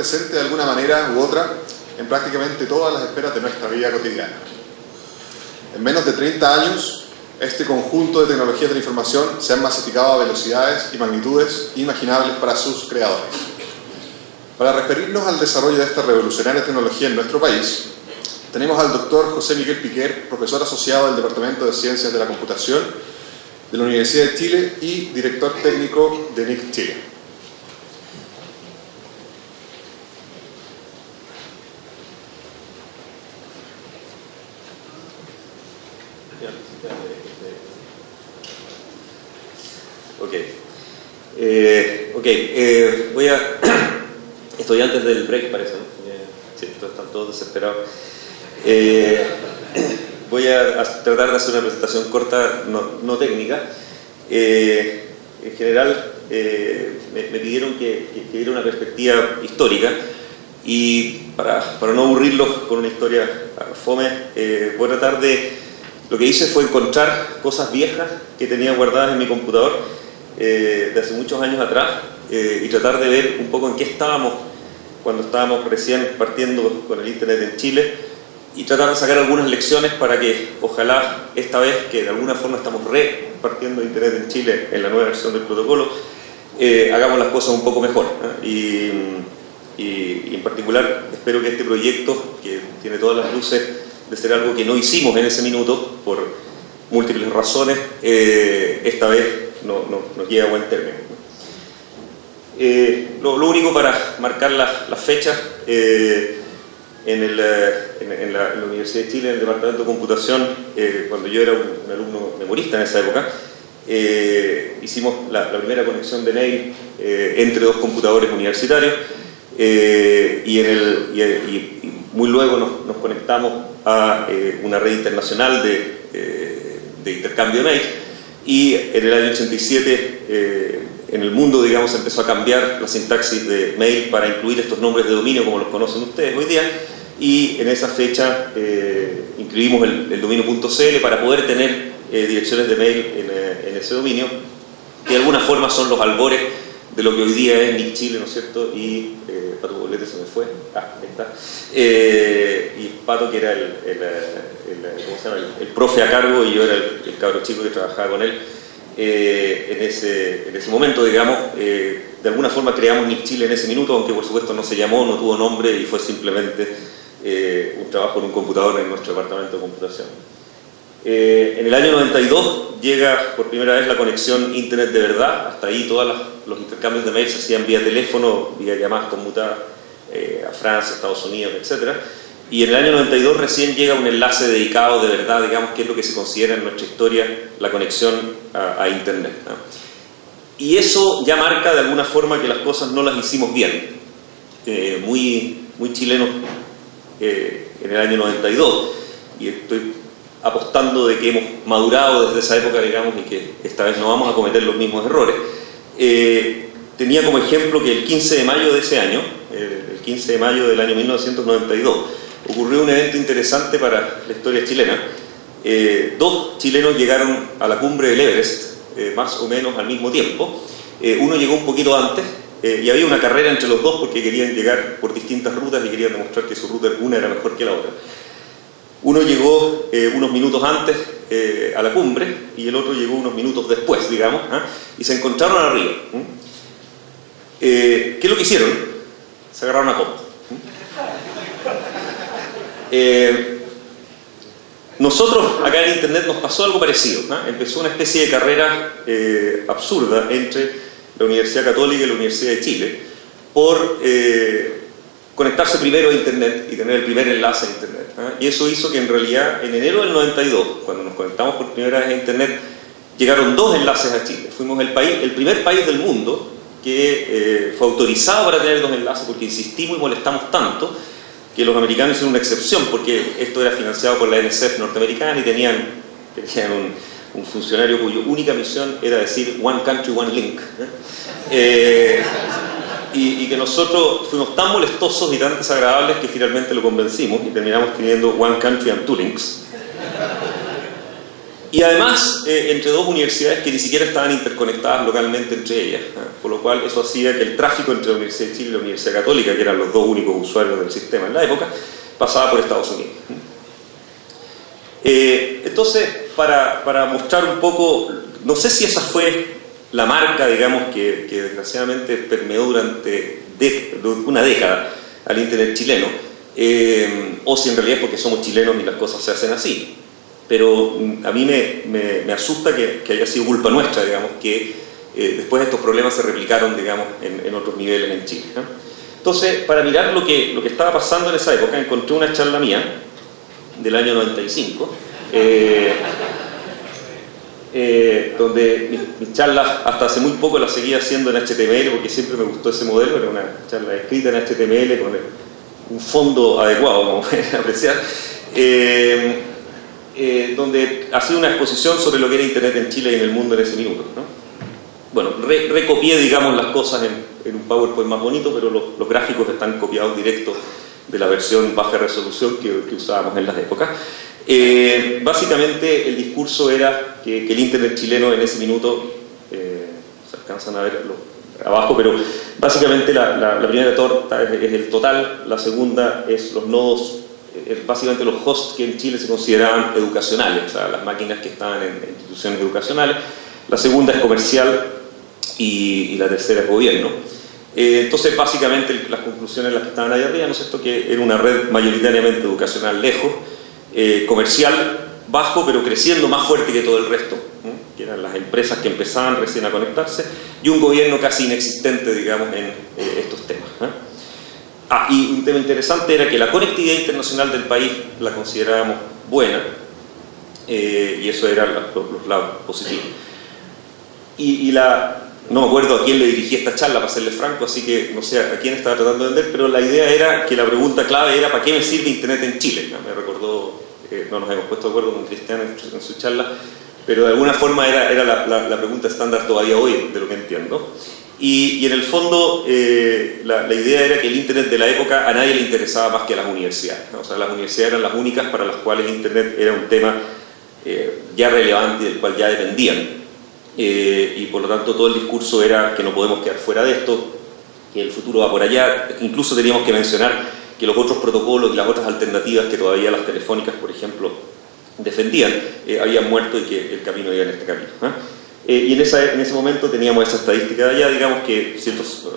presente de alguna manera u otra en prácticamente todas las esferas de nuestra vida cotidiana. En menos de 30 años, este conjunto de tecnologías de la información se han masificado a velocidades y magnitudes inimaginables para sus creadores. Para referirnos al desarrollo de esta revolucionaria tecnología en nuestro país, tenemos al doctor José Miguel Piquer, profesor asociado del Departamento de Ciencias de la Computación de la Universidad de Chile y director técnico de NIC Chile. Estoy antes del break, parece, ¿no? Sí, están todos desesperados. Voy a tratar de hacer una presentación corta, no técnica. En general, me pidieron que diera una perspectiva histórica y para no aburrirlos con una historia fome, voy a tratar de... Lo que hice fue encontrar cosas viejas que tenía guardadas en mi computador de hace muchos años atrás y tratar de ver un poco en qué estábamos cuando estábamos recién partiendo con el Internet en Chile y tratar de sacar algunas lecciones para que ojalá esta vez que de alguna forma estamos repartiendo Internet en Chile en la nueva versión del protocolo, hagamos las cosas un poco mejor, y en particular espero que este proyecto, que tiene todas las luces de ser algo que no hicimos en ese minuto por múltiples razones, esta vez nos llegue a buen término. Lo único para marcar las fechas, en la Universidad de Chile, en el Departamento de Computación, cuando yo era un alumno memorista en esa época, hicimos la primera conexión de mail entre dos computadores universitarios y muy luego nos conectamos a una red internacional de intercambio de mail, y en el año 87 en el mundo, digamos, empezó a cambiar la sintaxis de mail para incluir estos nombres de dominio como los conocen ustedes hoy día, y en esa fecha incluimos el dominio .cl para poder tener direcciones de mail en ese dominio, que de alguna forma son los albores de lo que hoy día es NIC Chile, ¿no es cierto? Y Pato Poblete se me fue, ahí está, y Pato, que era ¿cómo se llama? El profe a cargo, y yo era el cabro chico que trabajaba con él. En ese momento, digamos, de alguna forma creamos NIC Chile en ese minuto, aunque por supuesto no se llamó, no tuvo nombre y fue simplemente un trabajo en un computador en nuestro departamento de computación. En el año 92 llega por primera vez la conexión Internet de verdad. Hasta ahí todos los intercambios de mails se hacían vía teléfono, vía llamadas conmutadas a Francia, Estados Unidos, etc. Y en el año 92 recién llega un enlace dedicado de verdad, digamos, que es lo que se considera en nuestra historia la conexión a Internet, ¿no? Y eso ya marca de alguna forma que las cosas no las hicimos bien. Muy chilenos en el año 92, y estoy apostando de que hemos madurado desde esa época, digamos, y que esta vez no vamos a cometer los mismos errores. Tenía como ejemplo que el 15 de mayo de ese año, el 15 de mayo del año 1992, ocurrió un evento interesante para la historia chilena. Dos chilenos llegaron a la cumbre del Everest, más o menos al mismo tiempo. Uno llegó un poquito antes, y había una carrera entre los dos porque querían llegar por distintas rutas y querían demostrar que su ruta una era mejor que la otra. Uno llegó unos minutos antes a la cumbre y el otro llegó unos minutos después, digamos, y se encontraron arriba. ¿Qué es lo que hicieron? Se agarraron a combos. Nosotros acá en Internet nos pasó algo parecido, ¿no? Empezó una especie de carrera absurda entre la Universidad Católica y la Universidad de Chile por conectarse primero a Internet y tener el primer enlace a Internet, ¿no? Y eso hizo que en realidad en enero del 92, cuando nos conectamos por primera vez a Internet, llegaron dos enlaces a Chile. Fuimos el primer país del mundo que fue autorizado para tener dos enlaces, porque insistimos y molestamos tanto que los americanos hicieron una excepción, porque esto era financiado por la NSF norteamericana y tenían un funcionario cuya única misión era decir One Country, One Link, y que nosotros fuimos tan molestosos y tan desagradables que finalmente lo convencimos y terminamos teniendo One Country and Two Links. y además entre dos universidades que ni siquiera estaban interconectadas localmente entre ellas, por lo cual eso hacía que el tráfico entre la Universidad de Chile y la Universidad Católica, que eran los dos únicos usuarios del sistema en la época, pasaba por Estados Unidos. Entonces, para mostrar un poco, no sé si esa fue la marca, digamos, que desgraciadamente permeó durante una década al Internet chileno, o si en realidad es porque somos chilenos y las cosas se hacen así. Pero a mí me asusta que haya sido culpa nuestra, digamos, que después estos problemas se replicaron, digamos, en otros niveles en Chile, ¿no? Entonces, para mirar lo que estaba pasando en esa época, encontré una charla mía del año 95, donde mis charlas hasta hace muy poco las seguía haciendo en HTML, porque siempre me gustó ese modelo, era una charla escrita en HTML con un fondo adecuado, como pueden apreciar, donde hacía una exposición sobre lo que era Internet en Chile y en el mundo en ese minuto, ¿no? Bueno, recopié, digamos, las cosas en un PowerPoint más bonito, pero los gráficos están copiados directos de la versión baja resolución que usábamos en las épocas. Básicamente el discurso era que el Internet chileno en ese minuto, se alcanzan a ver abajo, pero básicamente la primera torta es el total, la segunda es los nodos, básicamente los hosts que en Chile se consideraban educacionales, o sea, las máquinas que estaban en instituciones educacionales, la segunda es comercial y la tercera es gobierno. Entonces, básicamente las conclusiones las que estaban ahí arriba, ¿no es cierto?, que era una red mayoritariamente educacional lejos, comercial bajo, pero creciendo más fuerte que todo el resto, que eran las empresas que empezaban recién a conectarse, y un gobierno casi inexistente, digamos, en estos temas. Y un tema interesante era que la conectividad internacional del país la considerábamos buena, y eso era los lados positivos. No me acuerdo a quién le dirigí esta charla, para serle franco, así que no sé a quién estaba tratando de vender, pero la idea era que la pregunta clave era ¿para qué me sirve Internet en Chile? Me recordó, no nos hemos puesto de acuerdo con Cristian en su charla, pero de alguna forma era la pregunta estándar todavía hoy, de lo que entiendo. Y en el fondo la idea era que el Internet de la época a nadie le interesaba más que a las universidades, ¿no? O sea, las universidades eran las únicas para las cuales Internet era un tema ya relevante y del cual ya dependían. Y por lo tanto todo el discurso era que no podemos quedar fuera de esto, que el futuro va por allá. Incluso teníamos que mencionar que los otros protocolos y las otras alternativas que todavía las telefónicas, por ejemplo, defendían, habían muerto y que el camino iba en este camino, y en ese momento teníamos esa estadística de allá, digamos que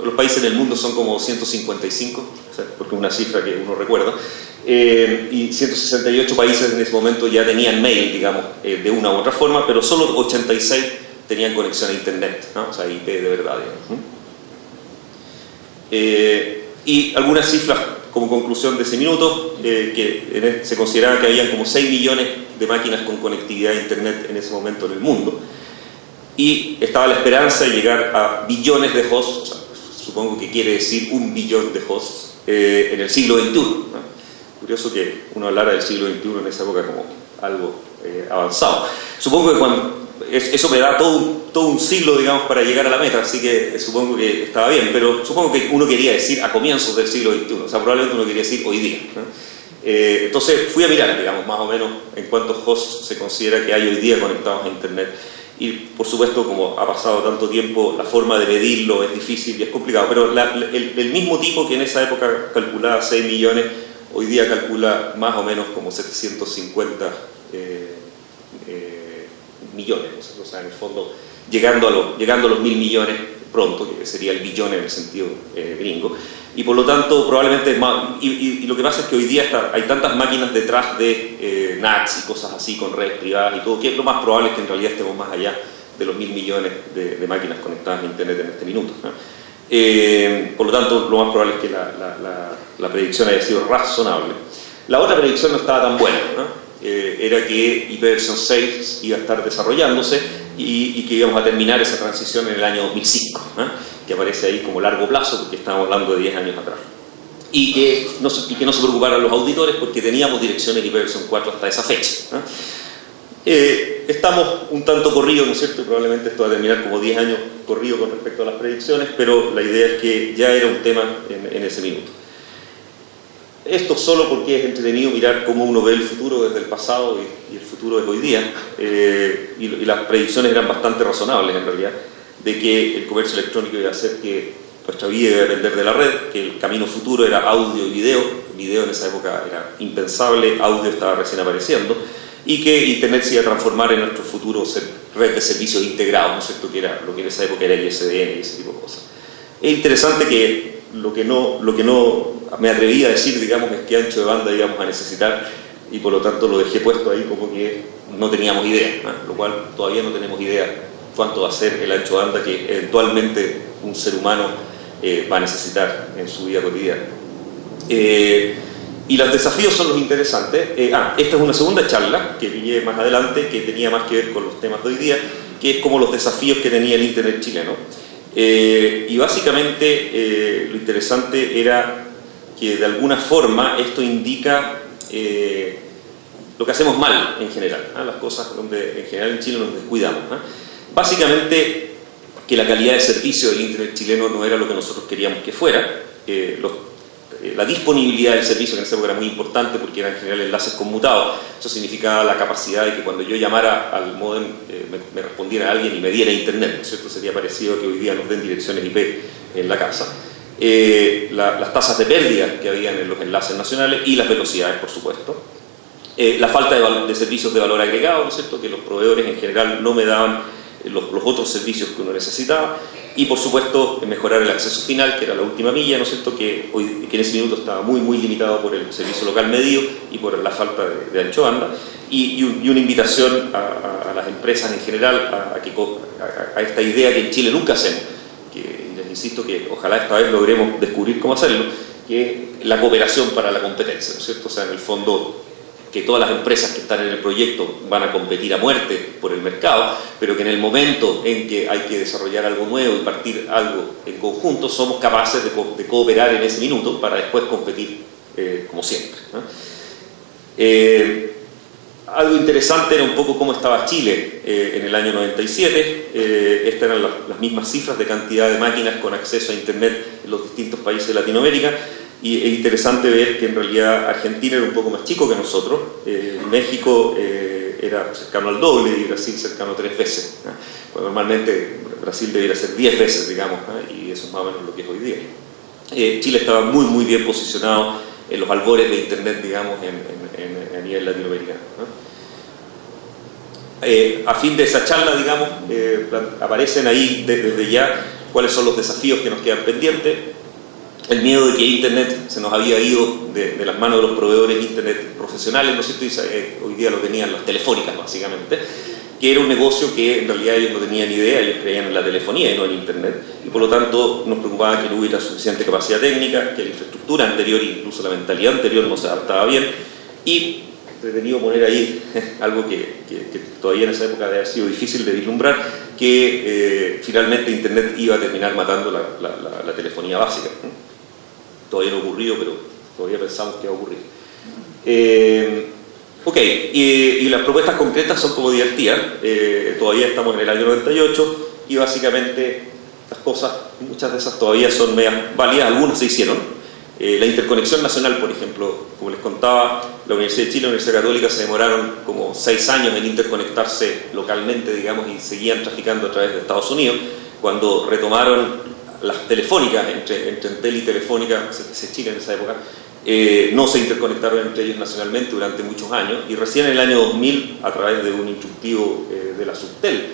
los países en el mundo son como 155, o sea, porque es una cifra que uno recuerda, y 168 países en ese momento ya tenían mail, digamos, de una u otra forma, pero solo 86 tenían conexión a Internet, ¿no? O sea, IP de verdad, digamos. Y algunas cifras como conclusión de ese minuto, que se consideraba que habían como 6 millones de máquinas con conectividad a Internet en ese momento en el mundo, y estaba la esperanza de llegar a billones de hosts, o sea, supongo que quiere decir 1 billón de hosts, en el siglo XXI, ¿no? Curioso que uno hablara del siglo XXI en esa época como algo avanzado. Supongo que eso me da todo un siglo, digamos, para llegar a la meta, así que supongo que estaba bien, pero supongo que uno quería decir a comienzos del siglo XXI, o sea, probablemente uno quería decir hoy día, ¿no? Entonces fui a mirar, digamos, más o menos en cuántos hosts se considera que hay hoy día conectados a Internet. Y por supuesto, como ha pasado tanto tiempo, la forma de medirlo es difícil y es complicado, pero el mismo tipo que en esa época calculaba 6 millones, hoy día calcula más o menos como 750 millones, o sea, en el fondo llegando a los 1.000 millones pronto, que sería el billón en el sentido gringo, y por lo tanto probablemente es más, y lo que pasa es que hoy día hay tantas máquinas detrás de NATs y cosas así con redes privadas y todo, que lo más probable es que en realidad estemos más allá de los 1.000 millones de máquinas conectadas a Internet en este minuto, ¿no? Por lo tanto, lo más probable es que la predicción haya sido razonable. La otra predicción no estaba tan buena, ¿no? Era que IP versión 6 iba a estar desarrollándose y que íbamos a terminar esa transición en el año 2005, ¿no? Que aparece ahí como largo plazo, porque estábamos hablando de 10 años atrás. Y que no se preocuparan los auditores porque teníamos direcciones IP versión 4 hasta esa fecha, ¿no? Estamos un tanto corridos, ¿no es cierto? Y probablemente esto va a terminar como 10 años corrido con respecto a las predicciones, pero la idea es que ya era un tema en ese minuto. Esto solo porque es entretenido mirar cómo uno ve el futuro desde el pasado y el futuro es hoy día, y las predicciones eran bastante razonables en realidad, de que el comercio electrónico iba a hacer que nuestra vida iba a depender de la red, que el camino futuro era audio y video. Video en esa época era impensable, audio estaba recién apareciendo, y que Internet se iba a transformar en nuestro futuro red de servicios integrados, ¿no es cierto?, que era lo que en esa época era el ISDN y ese tipo de cosas. Es interesante que lo que no me atreví a decir, digamos, es qué ancho de banda íbamos a necesitar, y por lo tanto lo dejé puesto ahí como que no teníamos idea, ¿no? Lo cual todavía no tenemos idea cuánto va a ser el ancho de banda que eventualmente un ser humano va a necesitar en su vida cotidiana. Y los desafíos son los interesantes. Esta es una segunda charla que vi más adelante, que tenía más que ver con los temas de hoy día, que es como los desafíos que tenía el Internet chileno. Y básicamente lo interesante era que de alguna forma esto indica lo que hacemos mal en general, las cosas donde en general en Chile nos descuidamos. Básicamente que la calidad de servicio del Internet chileno no era lo que nosotros queríamos que fuera. La disponibilidad del servicio, que en esa época era muy importante porque eran en general enlaces conmutados. Eso significaba la capacidad de que cuando yo llamara al módem me respondiera alguien y me diera internet, ¿no es cierto? Sería parecido a que hoy día nos den direcciones IP en la casa. Las tasas de pérdida que habían en los enlaces nacionales y las velocidades, por supuesto. La falta de servicios de valor agregado, ¿no es cierto?, que los proveedores en general no me daban los otros servicios que uno necesitaba, y por supuesto mejorar el acceso final, que era la última milla, ¿no es cierto?, que en ese minuto estaba muy limitado por el servicio local medio y por la falta de ancho banda, y una invitación a las empresas en general a esta idea que en Chile nunca hacemos, que les insisto que ojalá esta vez logremos descubrir cómo hacerlo, que es la cooperación para la competencia, ¿no es cierto? O sea, en el fondo, que todas las empresas que están en el proyecto van a competir a muerte por el mercado, pero que en el momento en que hay que desarrollar algo nuevo y partir algo en conjunto, somos capaces de cooperar en ese minuto para después competir como siempre, ¿no? Algo interesante era un poco cómo estaba Chile en el año 97. Estas eran las mismas cifras de cantidad de máquinas con acceso a Internet en los distintos países de Latinoamérica. Y es interesante ver que en realidad Argentina era un poco más chico que nosotros, México era cercano al doble y Brasil cercano a 3 veces. Bueno, normalmente Brasil debería ser 10 veces, digamos, y eso es más o menos lo que es hoy día. Chile estaba muy bien posicionado en los albores de Internet, digamos, a nivel latinoamericano. A fin de esa charla, digamos, aparecen ahí desde ya cuáles son los desafíos que nos quedan pendientes. El miedo de que Internet se nos había ido de las manos de los proveedores de Internet profesionales, ¿no es cierto? Y hoy día lo tenían las telefónicas, básicamente, que era un negocio que en realidad ellos no tenían ni idea, ellos creían en la telefonía y no en Internet, y por lo tanto nos preocupaba que no hubiera suficiente capacidad técnica, que la infraestructura anterior, incluso la mentalidad anterior, no se adaptaba bien, y entretenido poner ahí algo que todavía en esa época debe haber sido difícil de vislumbrar, que finalmente Internet iba a terminar matando la telefonía básica. Todavía no ha ocurrido, pero todavía pensamos que va a ocurrir. Y las propuestas concretas son como divertidas. Todavía estamos en el año 98 y básicamente las cosas, muchas de esas todavía son medias válidas, algunas se hicieron. La interconexión nacional, por ejemplo, como les contaba, la Universidad de Chile y la Universidad Católica se demoraron como 6 años en interconectarse localmente, digamos, y seguían traficando a través de Estados Unidos. Cuando retomaron las telefónicas, entre Entel y Telefónica, Chile en esa época, no se interconectaron entre ellos nacionalmente durante muchos años, y recién en el año 2000, a través de un instructivo de la Subtel,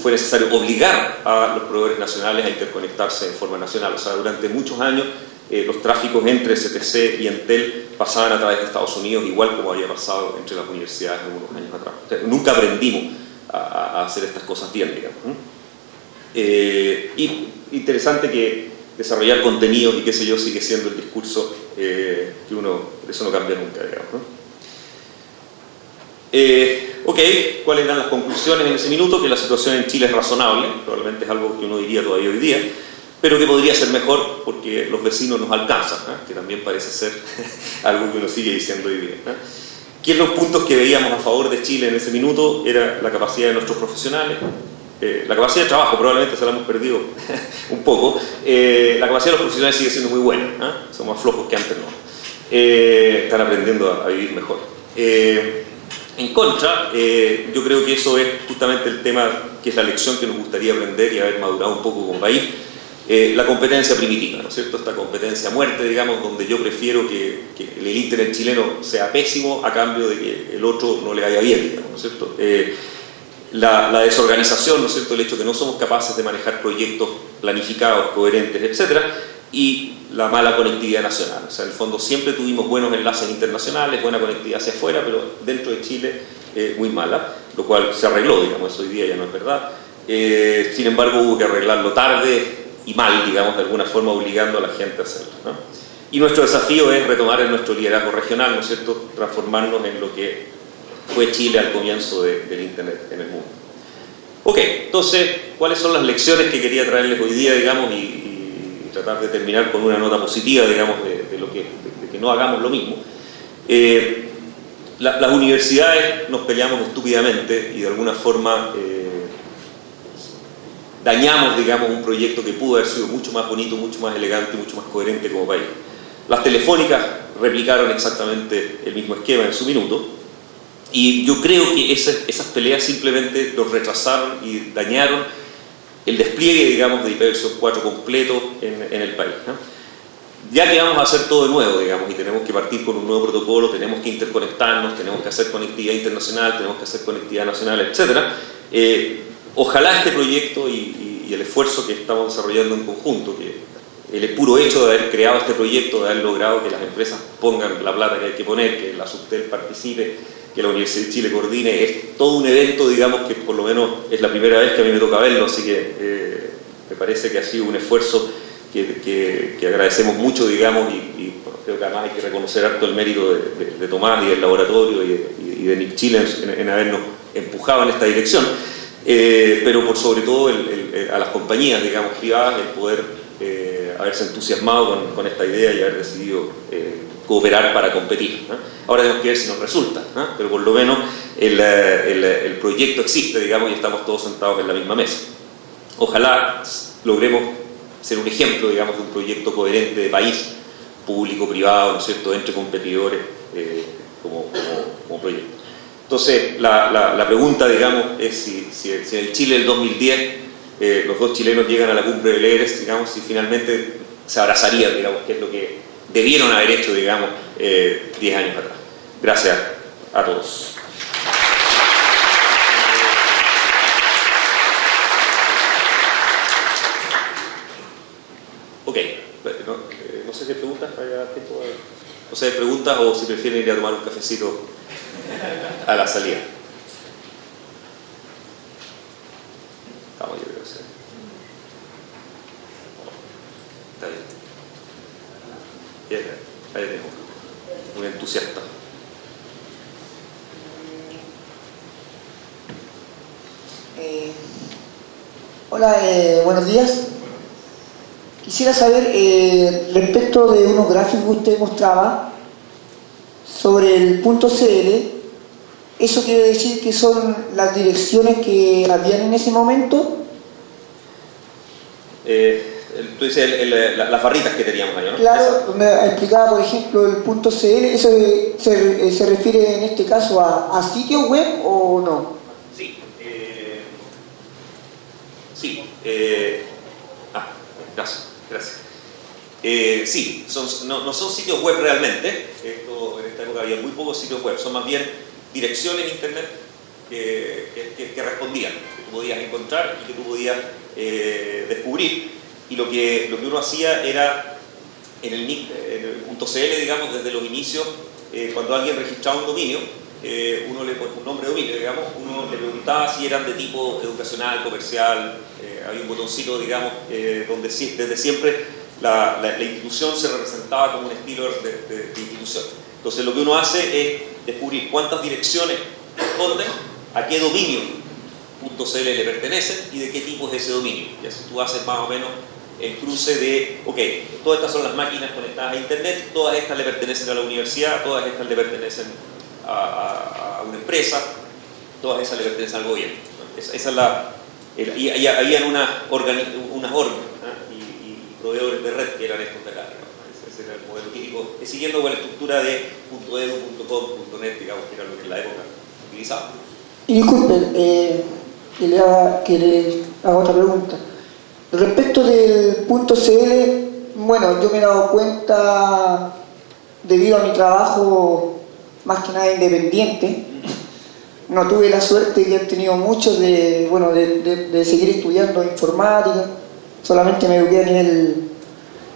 fue necesario obligar a los proveedores nacionales a interconectarse en forma nacional. O sea, durante muchos años los tráficos entre STC y Entel pasaban a través de Estados Unidos, igual como había pasado entre las universidades algunos años atrás. O sea, nunca aprendimos a hacer estas cosas bien, digamos. Y interesante que desarrollar contenidos y qué sé yo sigue siendo el discurso que eso no cambia nunca, digamos, ¿no? ¿Cuáles eran las conclusiones en ese minuto? Que la situación en Chile es razonable, probablemente es algo que uno diría todavía hoy día, pero que podría ser mejor porque los vecinos nos alcanzan, que también parece ser algo que uno sigue diciendo hoy día. ¿Qué los puntos que veíamos a favor de Chile en ese minuto? Era la capacidad de nuestros profesionales, la capacidad de trabajo probablemente se la hemos perdido un poco, la capacidad de los profesionales sigue siendo muy buena, somos más flojos que antes, ¿no? Están aprendiendo a vivir mejor. En contra, yo creo que eso es justamente el tema, que es la lección que nos gustaría aprender y haber madurado un poco como país. La competencia primitiva, ¿no es cierto? Esta competencia a muerte, digamos, donde yo prefiero que el Internet chileno sea pésimo a cambio de que el otro no le vaya bien, digamos, ¿no es cierto? La desorganización, ¿no es cierto? El hecho de que no somos capaces de manejar proyectos planificados, coherentes, etcétera, y la mala conectividad nacional. O sea, en el fondo siempre tuvimos buenos enlaces internacionales, buena conectividad hacia afuera, pero dentro de Chile muy mala, lo cual se arregló, digamos, eso hoy día ya no es verdad. Sin embargo, hubo que arreglarlo tarde y mal, digamos, de alguna forma obligando a la gente a hacerlo, ¿no? Y nuestro desafío es retomar nuestro liderazgo regional, ¿no es cierto? Transformarnos en lo que fue Chile al comienzo del Internet en el mundo. Ok, entonces, ¿cuáles son las lecciones que quería traerles hoy día, digamos, y tratar de terminar con una nota positiva, digamos, de que no hagamos lo mismo? Las universidades nos peleamos estúpidamente y de alguna forma dañamos, digamos, un proyecto que pudo haber sido mucho más bonito, mucho más elegante, mucho más coherente como país. Las telefónicas replicaron exactamente el mismo esquema en su minuto, y yo creo que esas peleas simplemente los retrasaron y dañaron el despliegue, digamos, de IPv4 completo en el país, ¿no? Ya que vamos a hacer todo de nuevo, digamos, y tenemos que partir con un nuevo protocolo, tenemos que interconectarnos, tenemos que hacer conectividad internacional, tenemos que hacer conectividad nacional, etcétera. Ojalá este proyecto y el esfuerzo que estamos desarrollando en conjunto, que el puro hecho de haber creado este proyecto, de haber logrado que las empresas pongan la plata que hay que poner, que la Subtel participe, que la Universidad de Chile coordine, es todo un evento, digamos, que por lo menos es la primera vez que a mí me toca verlo, así que me parece que ha sido un esfuerzo que agradecemos mucho, digamos, y bueno, creo que además hay que reconocer harto el mérito de Tomás y del laboratorio y de Nick Chile en habernos empujado en esta dirección. Pero por sobre todo a las compañías, digamos, privadas, el poder haberse entusiasmado con esta idea y haber decidido cooperar para competir, ¿no? Ahora tenemos que ver si nos resulta, ¿no? Pero por lo menos el proyecto existe, digamos, y estamos todos sentados en la misma mesa. Ojalá logremos ser un ejemplo, digamos, de un proyecto coherente de país, público-privado, ¿no es cierto?, entre competidores como proyecto. Entonces, la pregunta, digamos, es si en el Chile del 2010 los dos chilenos llegan a la cumbre del Everest, digamos, si finalmente se abrazarían, digamos, que es lo que debieron haber hecho, digamos, 10 años atrás. Gracias a todos. Ok, no sé si hay preguntas, no sé si hay preguntas o si prefieren ir a tomar un cafecito a la salida. Vamos, yo creo que sí. Está bien. Bien, ahí tenemos un entusiasta. Hola, buenos días. Quisiera saber, respecto de unos gráficos que usted mostraba sobre el .cl, ¿eso quiere decir que son las direcciones que habían en ese momento? Tú dices las barritas que teníamos ahí, ¿no? Claro, donde explicaba, por ejemplo, el .cl, ¿eso se refiere en este caso a sitios web o no? Sí. Sí. Gracias. Sí, no son sitios web realmente. En esta época había muy pocos sitios web, son más bien direcciones de internet que respondían, que tú podías encontrar y que tú podías descubrir. Y lo que uno hacía era, en el .cl, digamos, desde los inicios, cuando alguien registraba un dominio, uno le ponía un nombre de dominio, digamos, uno le preguntaba si eran de tipo educacional, comercial, había un botoncito, digamos, donde desde siempre la institución se representaba como un estilo de institución. Entonces lo que uno hace es descubrir cuántas direcciones responden, a qué dominio .cl le pertenecen y de qué tipo es ese dominio. Y así tú haces más o menos el cruce de, ok, todas estas son las máquinas conectadas a internet, todas estas le pertenecen a la universidad, todas estas le pertenecen a una empresa, todas esas le pertenecen al gobierno. Esa es y habían unas órganos y proveedores de red que eran estos de acá, ¿no? Ese era el modelo. lo típico, siguiendo con la estructura de .edu, .com, .net, digamos, que era lo que en la época utilizaba. Y disculpen, que le hago otra pregunta. Respecto del .cl, bueno, yo me he dado cuenta, debido a mi trabajo más que nada independiente, no tuve la suerte que han tenido muchos de seguir estudiando informática, solamente me eduqué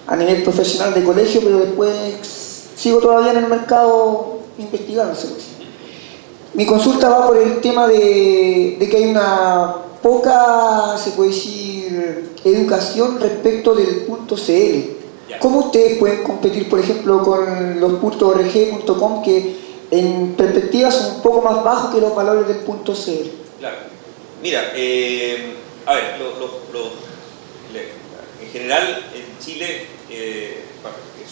a nivel profesional de colegio, pero después sigo todavía en el mercado investigando. Mi consulta va por el tema de que hay una poca, se puede decir, educación respecto del .cl. ¿Cómo ustedes pueden competir, por ejemplo, con los .org, .com, que en perspectiva son un poco más bajos que los valores del .cl? Claro. Mira, a ver, en general en Chile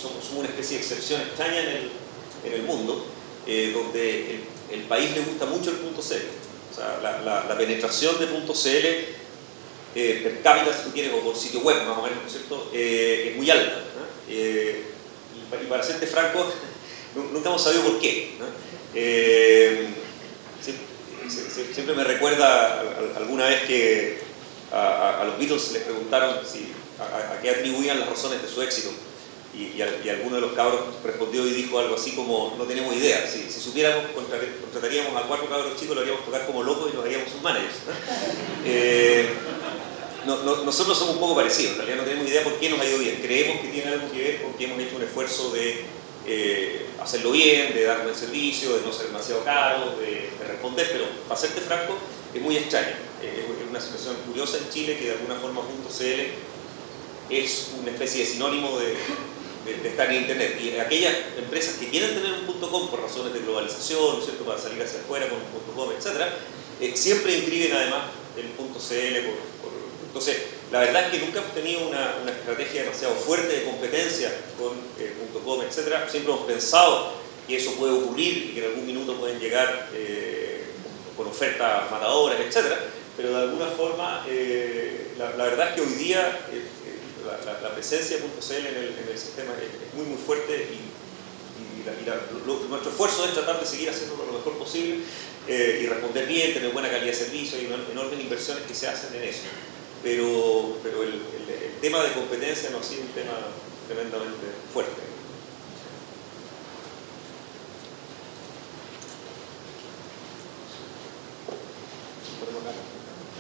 somos una especie de excepción extraña en el mundo, donde el país le gusta mucho el .cl. O sea, la penetración de .cl per cápita, si tú quieres, o por sitio web más o menos, ¿no es cierto?, es muy alta, ¿no? Y para serte franco, nunca hemos sabido por qué, ¿no? Siempre me recuerda alguna vez que a los Beatles les preguntaron a qué atribuían las razones de su éxito, y alguno de los cabros respondió y dijo algo así como: no tenemos idea, si supiéramos contrataríamos a 4 cabros chicos, lo haríamos tocar como locos y nos haríamos sus managers, ¿no? Nosotros somos un poco parecidos, en realidad no tenemos idea por qué nos ha ido bien, creemos que tiene algo que ver porque hemos hecho un esfuerzo de hacerlo bien, de dar buen servicio, de no ser demasiado caro, de responder, pero para serte franco es muy extraño. Es una situación curiosa en Chile que de alguna forma .cl es una especie de sinónimo de estar en internet, y aquellas empresas que quieren tener un .com por razones de globalización, ¿no es cierto?, para salir hacia afuera con un .com, etc., siempre inscriben además el .cl entonces, la verdad es que nunca hemos tenido una estrategia demasiado fuerte de competencia con .com, etc. Siempre hemos pensado que eso puede ocurrir y que en algún minuto pueden llegar con ofertas matadoras, etc. Pero de alguna forma, la verdad es que hoy día la presencia de .cl en el sistema es muy fuerte, y nuestro esfuerzo es tratar de seguir haciéndolo lo mejor posible y responder bien, tener buena calidad de servicio. Hay enormes inversiones que se hacen en eso. Pero el tema de competencia no ha sido un tema tremendamente fuerte.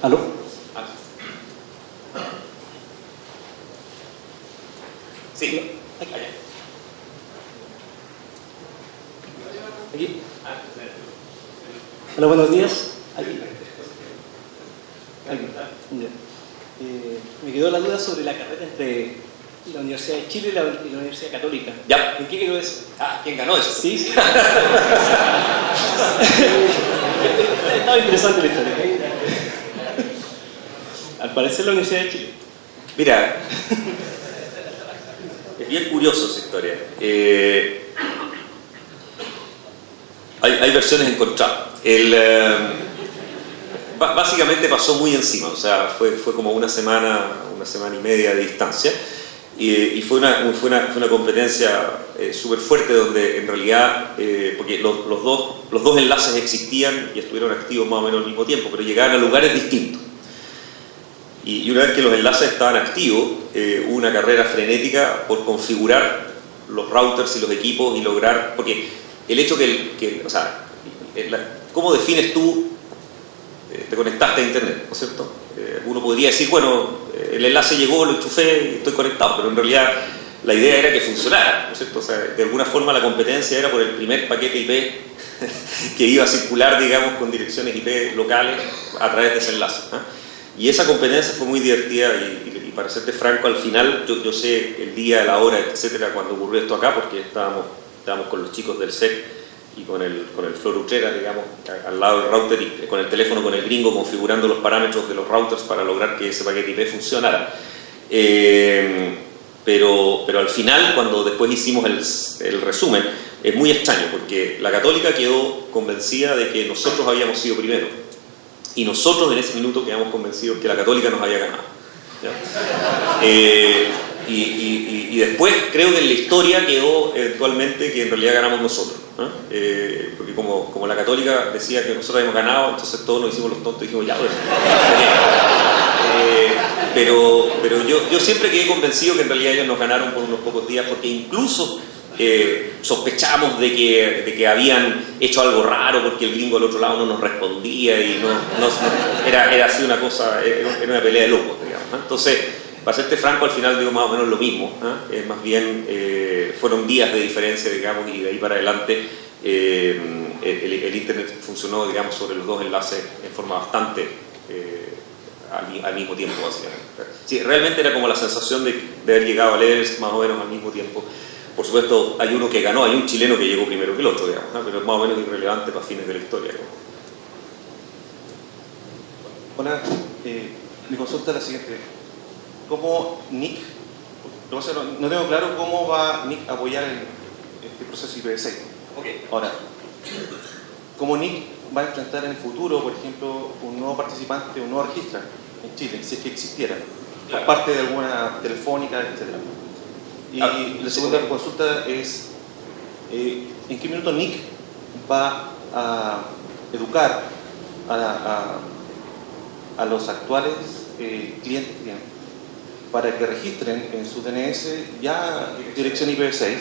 ¿Aló? Sí. Aquí. Aquí. Hola, buenos días. Aquí. Me quedó la duda sobre la carrera entre la Universidad de Chile y la Universidad Católica. Ya. ¿En qué quedó eso? ¿Quién ganó eso? Sí, sí. Estaba interesante la historia. Al parecer la Universidad de Chile. Mira, es bien curioso esa historia. Hay versiones encontradas. Básicamente pasó muy encima, o sea, fue como una semana y media de distancia, y fue una competencia súper fuerte, donde en realidad, porque los dos enlaces existían y estuvieron activos más o menos al mismo tiempo, pero llegaban a lugares distintos. Y una vez que los enlaces estaban activos, hubo una carrera frenética por configurar los routers y los equipos y lograr, porque el hecho o sea, ¿cómo defines tú te conectaste a internet, ¿no es cierto? Uno podría decir, bueno, el enlace llegó, lo enchufé y estoy conectado, pero en realidad la idea era que funcionara, ¿no es cierto? O sea, de alguna forma la competencia era por el primer paquete IP que iba a circular, digamos, con direcciones IP locales a través de ese enlace, ¿eh? Y esa competencia fue muy divertida, y para serte franco, al final yo sé el día, la hora, etcétera, cuando ocurrió esto acá, porque estábamos con los chicos del SEC y con el Flor Utrera, digamos, al lado del router, y con el teléfono, con el gringo, configurando los parámetros de los routers para lograr que ese paquete IP funcionara. Pero al final, cuando después hicimos el resumen, es muy extraño, porque la Católica quedó convencida de que nosotros habíamos sido primero, y nosotros en ese minuto quedamos convencidos que la Católica nos había ganado, ¿ya? Y después creo que en la historia quedó eventualmente que en realidad ganamos nosotros, ¿no? Porque como la Católica decía que nosotros habíamos ganado, entonces todos nos hicimos los tontos y dijimos ya, bueno, pero yo siempre quedé convencido que en realidad ellos nos ganaron por unos pocos días, porque incluso sospechamos de que habían hecho algo raro porque el gringo al otro lado no nos respondía y era así una cosa, era una pelea de locos, digamos, ¿no? Entonces, para serte franco, al final digo más o menos lo mismo, ¿eh? Más bien fueron días de diferencia, digamos, y de ahí para adelante el Internet funcionó, digamos, sobre los dos enlaces en forma bastante al mismo tiempo, básicamente. Sí, realmente era como la sensación de haber llegado al Everest más o menos al mismo tiempo. Por supuesto, hay uno que ganó, hay un chileno que llegó primero que el otro, digamos, ¿no? Pero es más o menos irrelevante para fines de la historia, ¿no? Hola, mi consulta es la siguiente. ¿Cómo NIC, no tengo claro cómo va NIC a apoyar este proceso IPv6? Okay. Ahora, ¿cómo NIC va a enfrentar en el futuro, por ejemplo, un nuevo participante, un nuevo registro en Chile, si es que existiera, por parte de alguna telefónica, etcétera? Y la segunda consulta es, ¿en qué minuto NIC va a educar a los actuales clientes para que registren en su DNS ya dirección IPv6?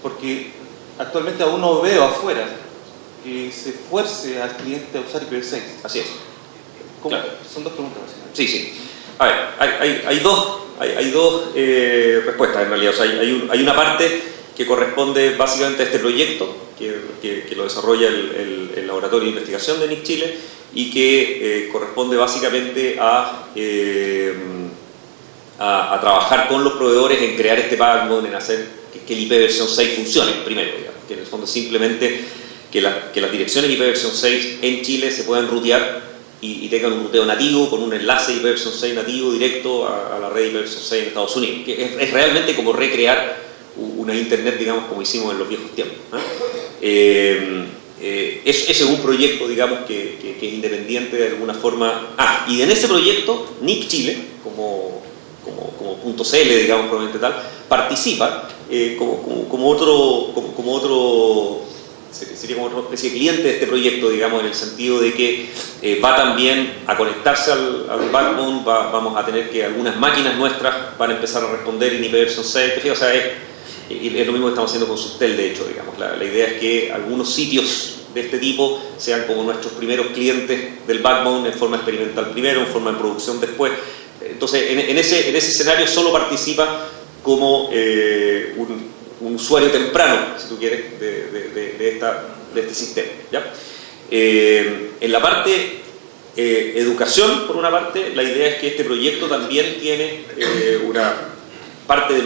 Porque actualmente aún no veo afuera que se fuerce al cliente a usar IPv6. Así es. Claro. Son dos preguntas. Sí, sí. A ver, hay dos respuestas en realidad. O sea, hay una parte que corresponde básicamente a este proyecto que lo desarrolla el Laboratorio de Investigación de NIC Chile y que corresponde básicamente a trabajar con los proveedores en crear este backbone, en hacer que el IP versión 6 funcione primero, digamos, que en el fondo simplemente que las direcciones IP versión 6 en Chile se puedan rutear y tengan un ruteo nativo con un enlace IP versión 6 nativo directo a la red IP versión 6 en Estados Unidos, que es realmente como recrear una internet, digamos, como hicimos en los viejos tiempos, ¿eh? Ese es un proyecto, digamos, que es independiente de alguna forma. Y en ese proyecto NIC Chile, como .cl, digamos, probablemente tal, participa como otro sería como otra especie de cliente de este proyecto, digamos, en el sentido de que va también a conectarse al backbone, vamos a tener que algunas máquinas nuestras van a empezar a responder en IP versión 6, o sea, es lo mismo que estamos haciendo con Subtel, de hecho, digamos. La idea es que algunos sitios de este tipo sean como nuestros primeros clientes del backbone en forma experimental primero, en forma de producción después. Entonces, en ese escenario solo participa como un usuario temprano, si tú quieres, de este sistema, ¿ya? En la parte educación, por una parte, la idea es que este proyecto también tiene una parte de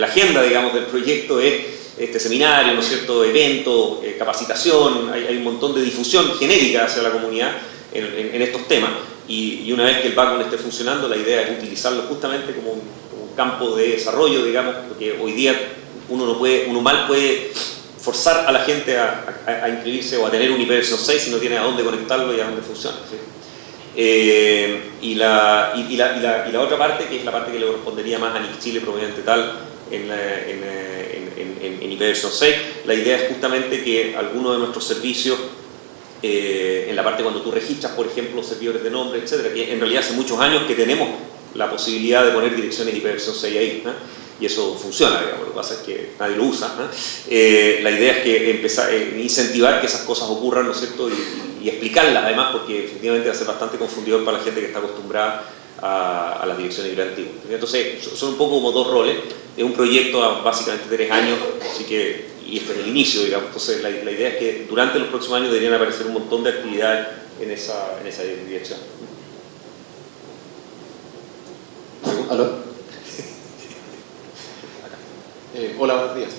la agenda, digamos, del proyecto es este seminario, ¿no es cierto?, evento, capacitación, hay un montón de difusión genérica hacia la comunidad en estos temas, y una vez que el backbone esté funcionando, la idea es utilizarlo justamente como un campo de desarrollo, digamos, porque hoy día uno mal puede forzar a la gente a inscribirse o a tener un IP versión 6 si no tiene a dónde conectarlo y a dónde funciona, ¿sí? Y la otra parte, que es la parte que le correspondería más a NIC Chile proveniente tal en IP versión 6, la idea es justamente que algunos de nuestros servicios, en la parte cuando tú registras, por ejemplo, servidores de nombre, etcétera, que en realidad hace muchos años que tenemos la posibilidad de poner direcciones IP versión 6 ahí, ¿no? Y eso funciona, digamos. Lo que pasa es que nadie lo usa, ¿no? La idea es que empezar a incentivar que esas cosas ocurran, ¿no es cierto? Y explicarlas además, porque efectivamente va a ser bastante confundidor para la gente que está acostumbrada a las direcciones IP antiguas. Entonces son un poco como dos roles. Es un proyecto a básicamente 3 años, así que, y este es el inicio, digamos. Entonces la idea es que durante los próximos años deberían aparecer un montón de actividades en esa dirección. ¿Aló? Hola, buenos días.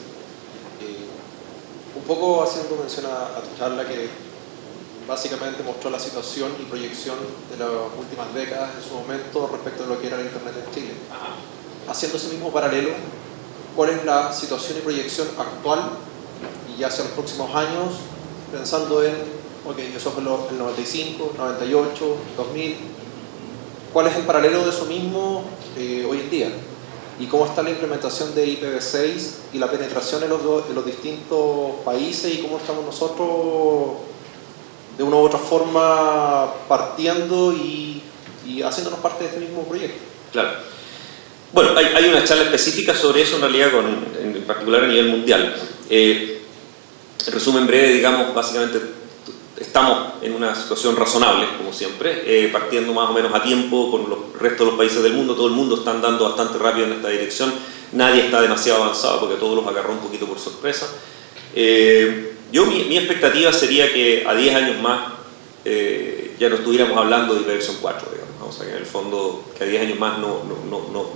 Un poco haciendo mención a tu charla que básicamente mostró la situación y proyección de las últimas décadas en su momento respecto a lo que era el Internet en Chile. Haciendo ese mismo paralelo, ¿cuál es la situación y proyección actual y hacia los próximos años, pensando en, ok, eso fue el 95, 98, 2000? ¿cuál es el paralelo de eso mismo hoy en día? ¿Y cómo está la implementación de IPv6 y la penetración en los distintos países y cómo estamos nosotros de una u otra forma partiendo y haciéndonos parte de este mismo proyecto? Claro. Bueno, hay una charla específica sobre eso en realidad, en particular a nivel mundial. En resumen breve, digamos, básicamente estamos en una situación razonable, como siempre, partiendo más o menos a tiempo con los restos de los países del mundo. Todo el mundo está andando bastante rápido en esta dirección. Nadie está demasiado avanzado porque todos los agarró un poquito por sorpresa. Mi expectativa sería que a 10 años más ya no estuviéramos hablando de IPv4, digamos. O sea, que en el fondo, que a 10 años más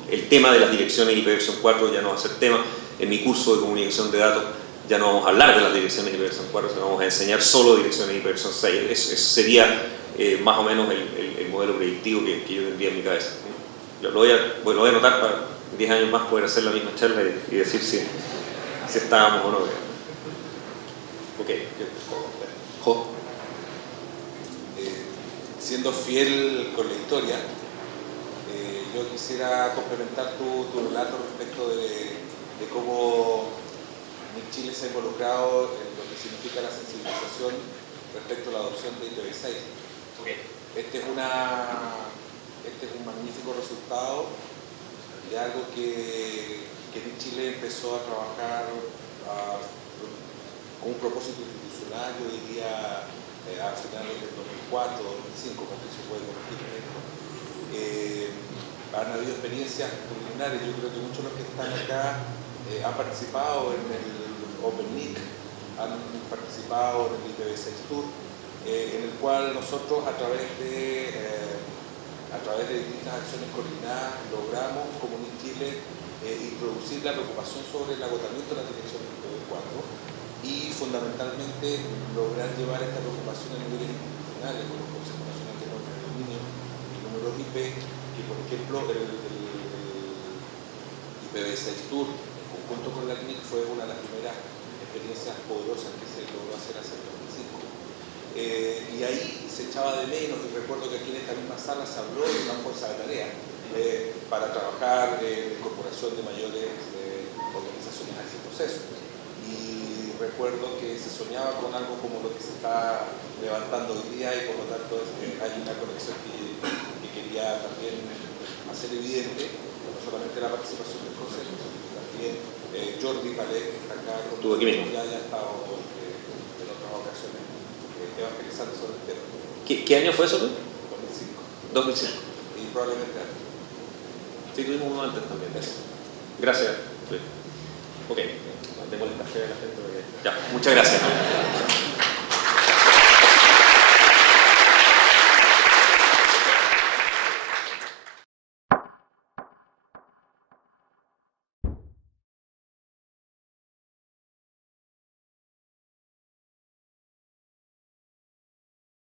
el tema de las direcciones IPv4 ya no va a ser tema. En mi curso de comunicación de datos ya no vamos a hablar de las direcciones IPv4, sino vamos a enseñar solo direcciones IPv6. Ese sería más o menos el modelo predictivo que yo tendría en mi cabeza. Lo voy a anotar para 10 años más poder hacer la misma charla y decir si estábamos o no. Ok. Jo. Siendo fiel con la historia, yo quisiera complementar tu relato respecto de cómo Chile se ha involucrado en lo que significa la sensibilización respecto a la adopción de IPv6. Okay. Este es un magnífico resultado de algo que Chile empezó a trabajar con un propósito institucional, yo diría a finales del 2004, 2005, Patricio puede corregirme. Han habido experiencias preliminares, yo creo que muchos de los que están acá han participado en el OpenNIC, han participado en el IPv6 Tour, en el cual nosotros a través de distintas acciones coordinadas logramos como NIC Chile introducir la preocupación sobre el agotamiento de la dirección del IPv4 y fundamentalmente lograr llevar esta preocupación a niveles institucionales con los consejos nacionales de normas de dominio y números IP, que por ejemplo el IPv6 Tour en conjunto con la CNIC fue una de las primeras experiencias poderosas que se logró hacer hace el 2005. Y ahí se echaba de menos, y recuerdo que aquí en esta misma sala se habló de una fuerza de tarea para trabajar en la incorporación de mayores organizaciones a ese proceso. Y recuerdo que se soñaba con algo como lo que se está levantando hoy día, y por lo tanto hay una conexión que quería también hacer evidente, no solamente la participación del Consejo, sino también Jordi Palet, que está acá con nosotros, ya haya estado en otras ocasiones evangelizando sobre el tema. ¿Qué año fue eso, tú? 2005. 2005. Y probablemente antes. Sí, tuvimos uno antes también. Eso. Gracias. Sí. Ok, démosle café a la gente. Ya, muchas gracias.